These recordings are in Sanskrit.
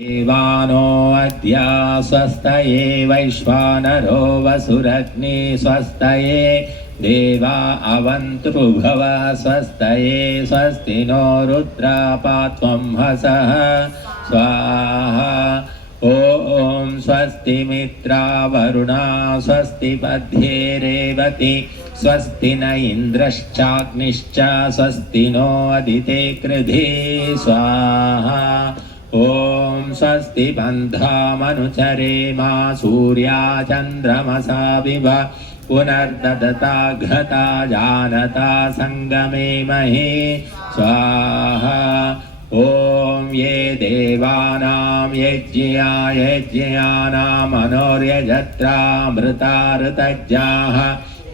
देवानो अद्य स्वस्तये वैश्वानरो वसुरग्नि स्वस्तये देवा अवन्तृभव स्वस्तये स्वस्ति नो रुद्रापात्वं हसः स्वाहा। ॐ स्वस्ति मित्रावरुणा स्वस्ति पद्ये रेवती स्वस्ति न इन्द्रश्चाग्निश्च स्वस्ति नो अदिते कृधि स्वाहा। ॐ स्वस्ति बन्धामनुचरेमा सूर्या चन्द्रमसा विव पुनर्ददता घता जानता संगमे महे स्वाहा। ॐ ये देवानां यज्ञानामनोर्यजत्रामृताऋतज्ञाः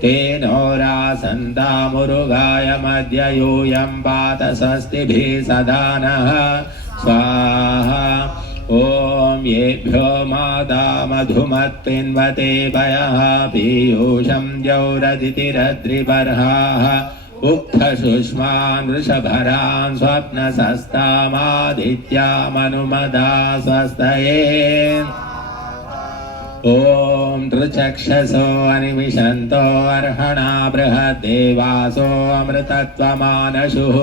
तेनोरासन्दामुरुगायमद्य यूयं पात स्वस्तिभिः सदा नः स्वाहा। ॐ येभ्यो माता मधुमत्पिन्वते पयः पीयूषं द्यौरदितिरद्रिबर्हाः उक्थशुष्मान् वृषभरान् स्वप्नसस्तामादित्यामनुमदा स्वस्तये। ॐ नृचक्षसो अनिमिषन्तो अर्हणा बृहद्देवासो अमृतत्वमानशुः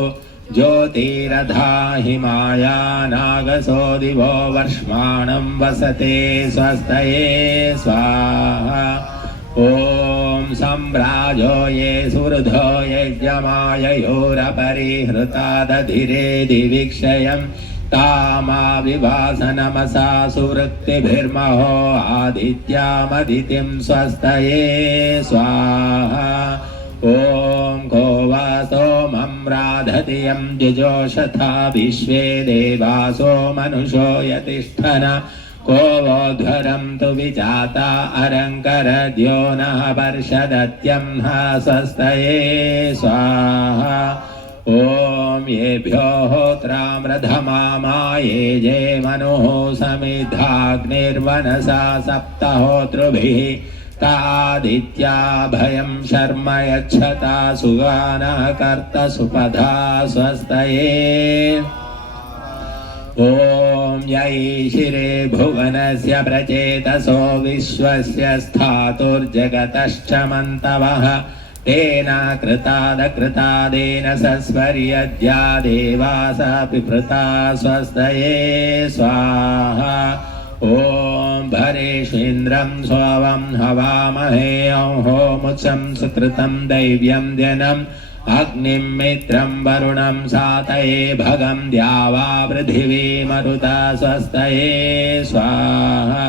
ज्योतिरधा हिमाया नागसो दिवो वर्ष्माणं वसते स्वस्तये स्वाहा। ॐ सम्राजो ये सुहृदो यज्ञमाययोरपरिहृता दधिरे दिवीक्षयं तामाविवासनमसा सुवृत्तिभिर्महो आदित्यामदितिं स्वस्तये स्वाहा। ॐ को वा सोमं राधति यं जुजोषथा विश्वे देवासो मनुषो यतिष्ठन को वोध्वरं तु विजाता अरङ्करद्यो नः पर्षदत्यं ह स्वस्तये स्वाहा। ॐ येभ्यो होत्रामृधमामाये जे मनुः समिधाग्निर्वनसा सप्तहोतृभिः तादित्या भयं शर्म यच्छता सुगानः कर्त सुपधा स्वस्तये। ॐ यैशिरे भुवनस्य प्रचेतसो विश्वस्य स्थातुर्जगतश्च मन्तवः तेन कृतादकृतादेन सस्वर्यद्या देवासा पिपृता स्वस्तये स्वाहा। ॐ भरेष्विन्द्रं स्वं हवामहे होमुचं सुकृतं दैव्यं दिनम् अग्निं मित्रं वरुणं सातये भगं द्यावा पृथिवी मरुता स्वस्तये स्वाहा।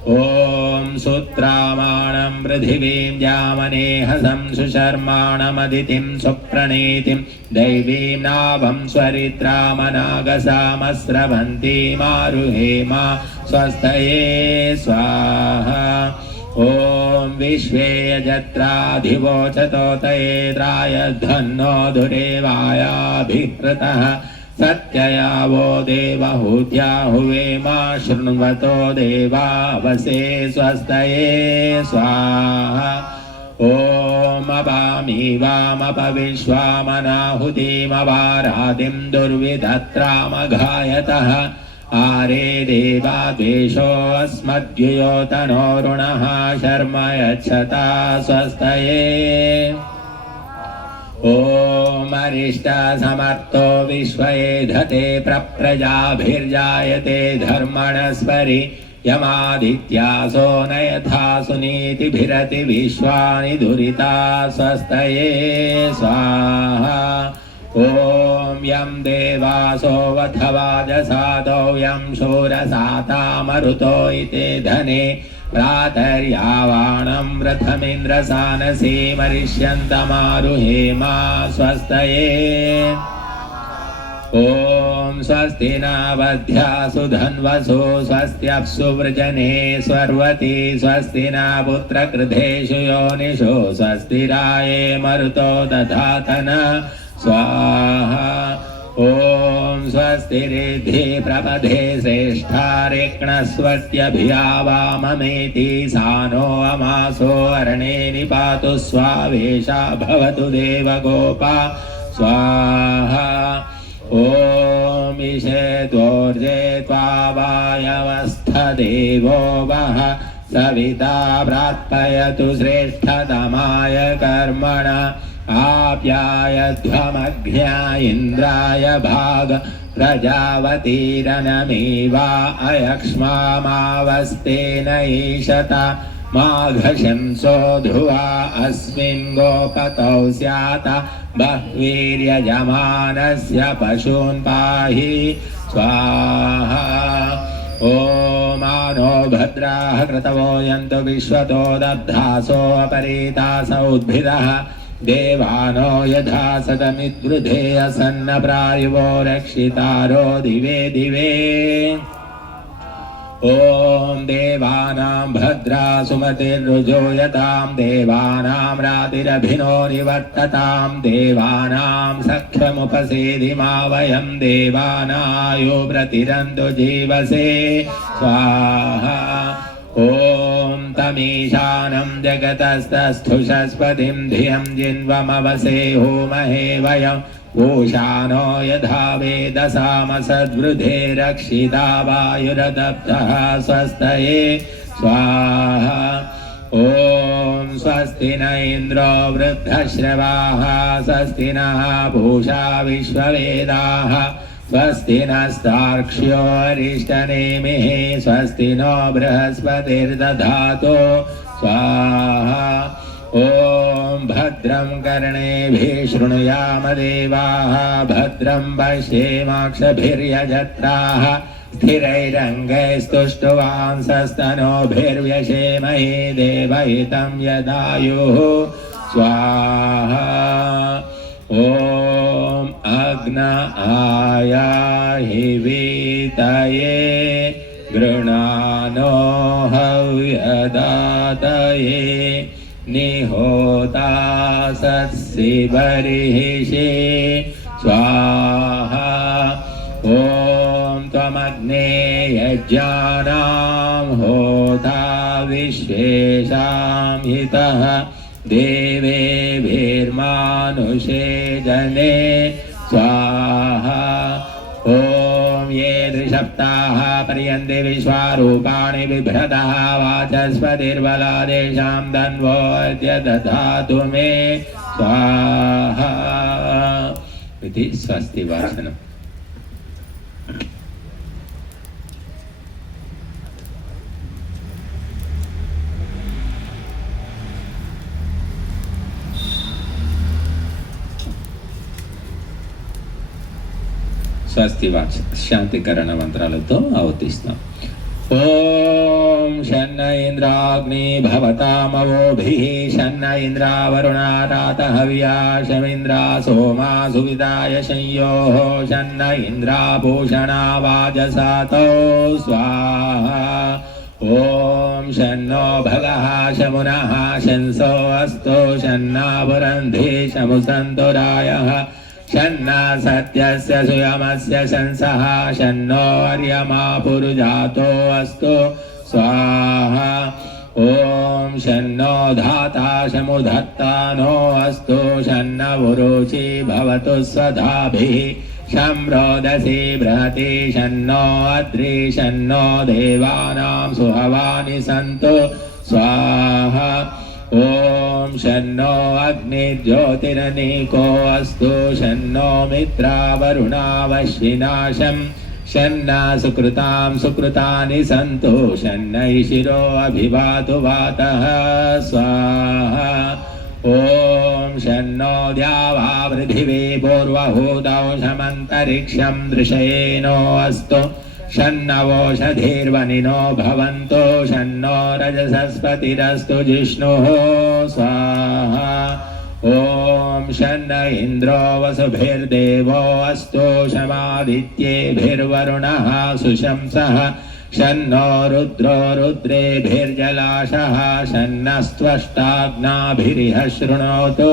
ॐ सुत्रामाणं पृथिवीं जामनेहसं सुशर्माणमदितिं सुप्रणीतिं दैवीं नाभं स्वरित्रामनागसामस्रवन्तीमारुहेमा स्वस्तये स्वाहा। ॐ विश्वे यजत्राधिवोचतो तयेद्रायधन्नो दुरेवायाभिकृतः सत्यया वो देवहूत्या हुवेमा शृण्वतो देवावसे स्वस्तये स्वाहा। ॐ अपामि वामपविश्वामनाहुतिमवारादिं दुर्विधत्रामघायतः आरे देवा द्वेषोऽस्मद्युयोतनोरुणः शर्म यच्छता स्वस्तये। ॐ अरिष्टसमर्थो विश्वैधते प्रप्रजाभिर्जायते धर्मणस्परि यमादित्यासो न यथा सुनीतिभिरति विश्वानि दुरिता स्वस्तये स्वाहा। ॐ यं देवासो वधवाजसादौ यं शूरसाता मरुतो इति धने प्रातर्यावाणं रथमिन्द्रसानसी मरिष्यन्तमारुहेमा स्वस्तये। ॐ स्वस्ति न वध्यासु धन्वसु स्वस्त्यप्सु वृजने स्वर्वती स्वस्ति न पुत्रकृधेषु योनिषु स्वस्तिराये मरुतो दधातन स्वाहा। ॐ स्वस्तिरिद्धि प्रपदे श्रेष्ठारेक्णस्वत्यभियावाममेति सानो अमासो अर्णे निपातु स्वावेशा भवतु देवगोपा स्वाहा। ॐ विषेत्वोर्जे त्वावायवस्थदेवो वः सविता प्राप्यतु श्रेष्ठतमाय कर्मण आप्यायध्वमग्न्या इन्द्राय भाग प्रजावतीरनमेवा अयक्ष्मामावस्तेन ईशता माघशंसो ध्रुवा अस्मिन् गोपतौ स्यात बह्वीर्यजमानस्य पशून् पाहि स्वाहा ॐ मानो भद्राः कृतवो यन्तु विश्वतो दब्धासो अपरीतास उद्भिदः देवानो यथा सदमिद्वृधे असन्न प्रायुवो रक्षितारो दिवे दिवे ॐ देवानां भद्रा सुमतिर्रुजोयतां देवानां रातिरभिनो निवर्ततां देवानां सख्यमुपसेदिमा वयं देवानायुव्रतिरन्तु जीवसे स्वाहा ॐ तमीशानं जगतस्तस्थुषस्पतिं धियं जिन्वमवसे होमहे वयम् ऊषानो यथा वेदसामसद्वृधे रक्षिता वायुरदब्धः स्वस्तये स्वाहा ॐ स्वस्ति न इन्द्रो वृद्धश्रवाः स्वस्ति नः पूषा विश्ववेदाः स्वस्ति नस्तार्क्ष्यो अरिष्टनेमिः स्वस्ति नो बृहस्पतिर्दधातु स्वाहा ॐ भद्रं कर्णेभिः शृणुयाम देवाः भद्रं पश्येमाक्षभिर्यजत्राः स्थिरैरङ्गैस्तुष्टुवांसस्तनोभिर्व्यशेमहि देवहितं यदायुः स्वाहा ॐ अग्न आयाहि वीतये गृणानो हव्यदातये निहोता सत्सि बर्हिषि स्वाहा ॐ त्वमग्ने यज्ञानां होता विश्वेषां हितः देवेभिर्मानुषे जने स्वाहा ॐ ये त्रिसप्ताः पर्यन्ते विश्वारूपाणि बिभ्रतः वाचस्पतिर्बलादेशां धन्वो अद्य दधातु मे स्वाहा इति स्वस्ति वाचनम्। స్వస్తి శాంతికరణ మంత్రాలతో అవతిస్తాం. ఓం షన్న ఇంద్రాగ్ని భవతామవోభిః షన్న ఇంద్రావరుణారాత హవ్యా శమింద్రా సోమా సువిదాయ సంయోః షన్న ఇంద్రాభూషణా వాజసాతో స్వాహా. ఓం షన్నో భగః శమునః శంసో అస్తు షన్నాపురంధి శముసంతురాయః शन्ना सत्यस्य सुयमस्य शंसः शन्नो अर्यमा पुरुजातो अस्तु स्वाहा. ॐ शन्नो धाता शमुधत्तानो अस्तु शन्न उरुचि भवतु स्वधाभिः शं रोदसी बृहति शन्नो अद्रि शन्नो देवानां सुहवानि सन्तु स्वाहा. ॐ शन्नो अग्निज्योतिरनीको अस्तु शन्नो मित्रावरुणावश्विनाशं शन्ना सुकृतां सुकृतानि सन्तु शन्नैः शिरो अभिवातु वातः स्वाहा. ॐ शन्नो द्यावा पृथिवी पूर्वहूतौ शमन्तरिक्षं दृशयेनो अस्तु शन्नवोषधीर्वनिनो भवन्तु शन्नो रजसस्पतिरस्तु जिष्णुः स्वाहा. ॐ शन्न इन्द्रो वसुभिर्देवो अस्तु शमादित्येभिर्वरुणः सुशंसः शन्नो रुद्रो रुद्रेभिर्जलाशः शन्नस्त्वष्टाग्नाभिरिह शृणोतु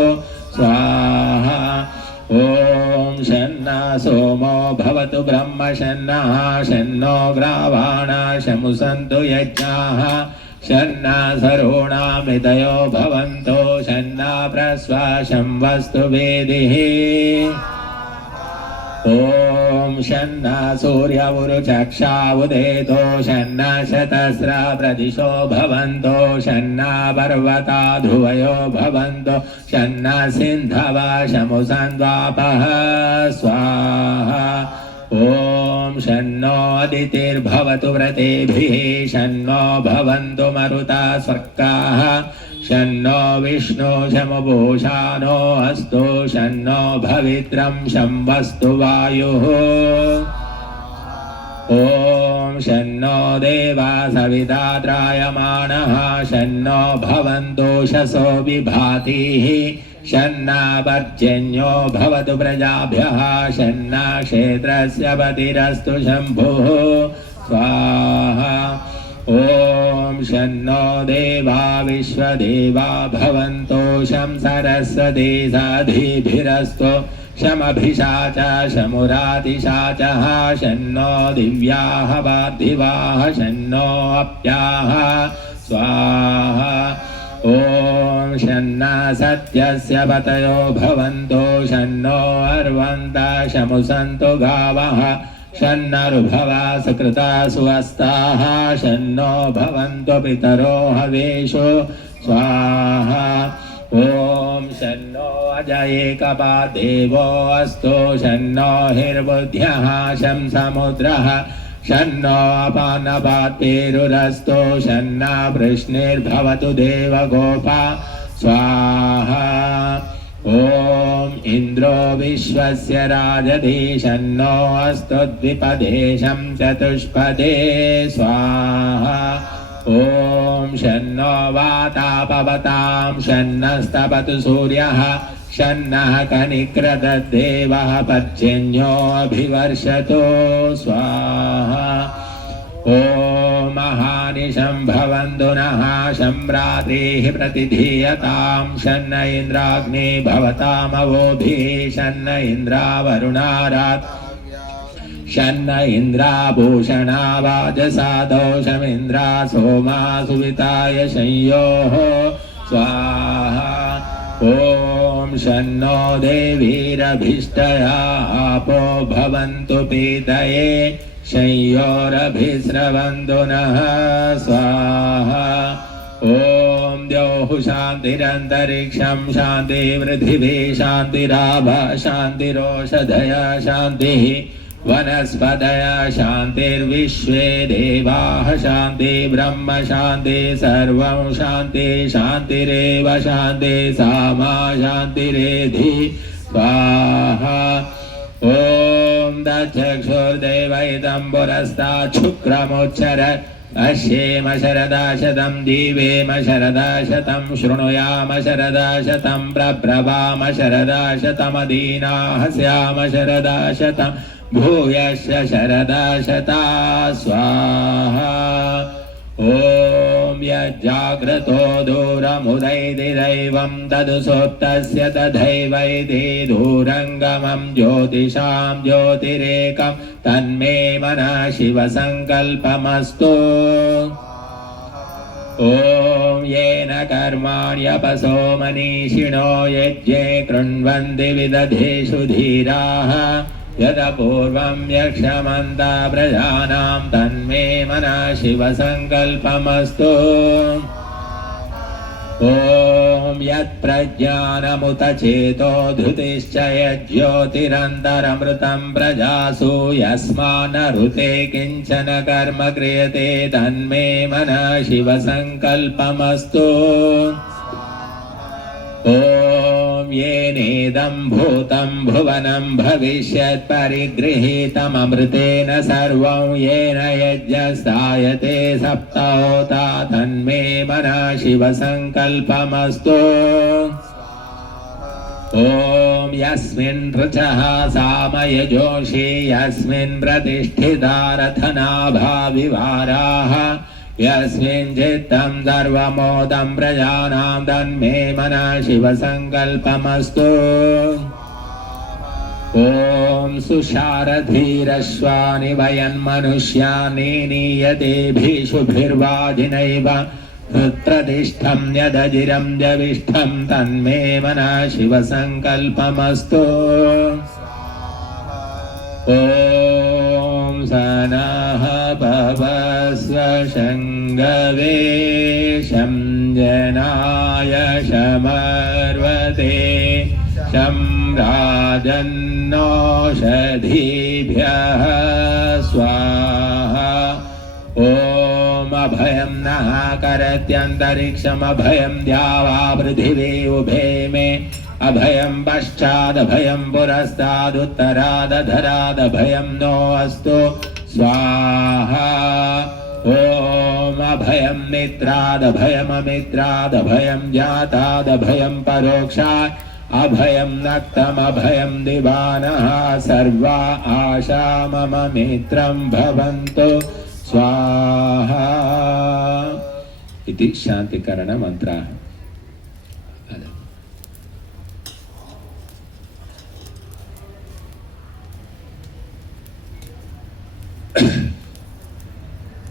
स्वाहा. ॐ शन्ना सोमो भवतु ब्रह्म शन्नः शन्नो ग्रावाणा शमुसन्तु यज्ञाः शन्ना सरोणामृतयो भवन्तो शन्ना प्रश्वासं वस्तु वेदिः. ॐ शन्न सूर्यवुरुचक्षा उदेतो शन्न शतस्र प्रदिशो भवन्तो शन्न पर्वता ध्रुवयो भवन्तो शन्न सिन्धवा शमुसन्द्वापः स्वाहा ॐ शन्नो अदितिर्भवतु व्रतेभिः शन्नो भवन्तु मरुता स्वर्गाः शन्नो विष्णु शमुपूषानो अस्तु शन्नो भवित्रं शम्वस्तु वायुः ॐ शन्नो देवा सविता त्रायमाणः शन्नो भवन्तु शसो विभातिः शन्ना पर्जन्यो भवतु प्रजाभ्यः शन्ना क्षेत्रस्य पतिरस्तु शम्भुः स्वाहा ॐ शन्नो देवा विश्वदेवा भवन्तो शं सरस्वती साधिभिरस्तु शमभिषाच शमुरातिशाचः शन्नो दिव्याः पार्थिवाः शन्नो अप्याः स्वाहा ॐ शन्ना सत्यस्य पतयो भवन्तो शन्नो अर्वन्ता शमुसन्तु गावः शन्नरुभवा सुकृता सुवस्ताः शन्नो भवन्तु पितरो हवेषु स्वाहा ॐ शन्नो अजयेकपा देवो अस्तु शन्नो हिर्बुद्ध्यः शं समुद्रः शन्नो अपानपात्पेरुरस्तु शन्ना वृष्णिर्भवतु देवगोपा स्वाहा ॐ इन्द्रो विश्वस्य राजधी शन्नो अस्तु द्विपदे शं चतुष्पदे स्वाहा ॐ शन्नो वातापवतां शन्नस्तपतु सूर्यः शन्नः कनिक्रदद्देवः पर्जन्यो अभिवर्षतु स्वाहा ॐ महानिशं भवन्तु नः शं रात्रिः प्रतिधीयतां शन्न इन्द्राग्ने भवतामवोभिः शन्न इन्द्रावरुणारात् शन्न इन्द्राभूषणा वाजसादौ शमिन्द्रा सोमा सुविताय संयोः स्वाहा ॐ शन्नो देवीरभीष्टया आपो भवन्तु पीतये शंयोरभिस्रवन्तु नः स्वाहा ॐ द्यौः शान्तिरन्तरिक्षं शान्तिपृथिवी शान्तिराभा शान्तिरोषधय शान्तिः वनस्पतय शान्तिर्विश्वे देवाः शान्ति ब्रह्म शान्ति सर्वं शान्ति शान्तिरेव शान्ति सामा शान्तिरेधि स्वाहा ॐ दक्षुर्देवैतं पुरस्तात् शुक्रमुच्चर अश्येम शरदा शतं जीवेम शरदा शतं शृणुयाम शरदा शतं प्रब्रवाम शरदा शतमदीनाः स्याम शरदा शतं भूयश्च शरदा शता स्वाहा ॐ यज्जाग्रतो दूरमुदैति दैवं तदुसुप्तस्य तथैवैति दूरङ्गमं ज्योतिषां ज्योतिरेकं तन्मे मनः शिवसङ्कल्पमस्तु ॐ येन कर्माण्यपसो मनीषिणो यज्ञे कृण्वन्ति विदधेषु धीराः यदपूर्वं यक्षमन्ता प्रजानां तन्मे मनः शिवसङ्कल्पमस्तु ॐ यत्प्रज्ञानमुत चेतो धृतिश्च यज्ज्योतिरन्तरमृतं प्रजासु यस्मान्नऋते किञ्चन कर्म क्रियते तन्मे मनः शिवसङ्कल्पमस्तु ॐ येनेदं भूतं भुवनं भविष्यत् परिगृहीतममृतेन सर्वं येन यज्ञस्तायते सप्तहोता तन्मे मनः शिवसङ्कल्पमस्तु ॐ यस्मिन् ऋचः सामयजोषि यस्मिन् प्रतिष्ठिता रथनाभा विवाराः यस्मिन् चित्तं सर्वमोदं प्रजानां तन्मे मनः शिवसङ्कल्पमस्तु ॐ सुशारधीरश्वानि वयन्मनुष्यानि नीयतेभिषुभिर्वाजिनैव हृत्प्रतिष्ठं यदजिरं जविष्ठं तन्मे मनः शिवसङ्कल्पमस्तु ॐ नः भवस्व शङ्गवे शं जनाय शमर्वते शं राजन्नोषधीभ्यः स्वाहा ॐ अभयं नः करत्यन्तरिक्षमभयं द्यावा पृथिवी उभे मे अभयं पश्चादभयं पुरस्तादुत्तरादधरादभयं नो अस्तु स्वाहा ॐ अभयं मित्रादभयममित्रादभयं जातादभयं परोक्षात् अभयं नक्तमभयं दिवानः सर्वा आशा मम मित्रं भवन्तु स्वाहा इति शान्तिकरण मंत्रः।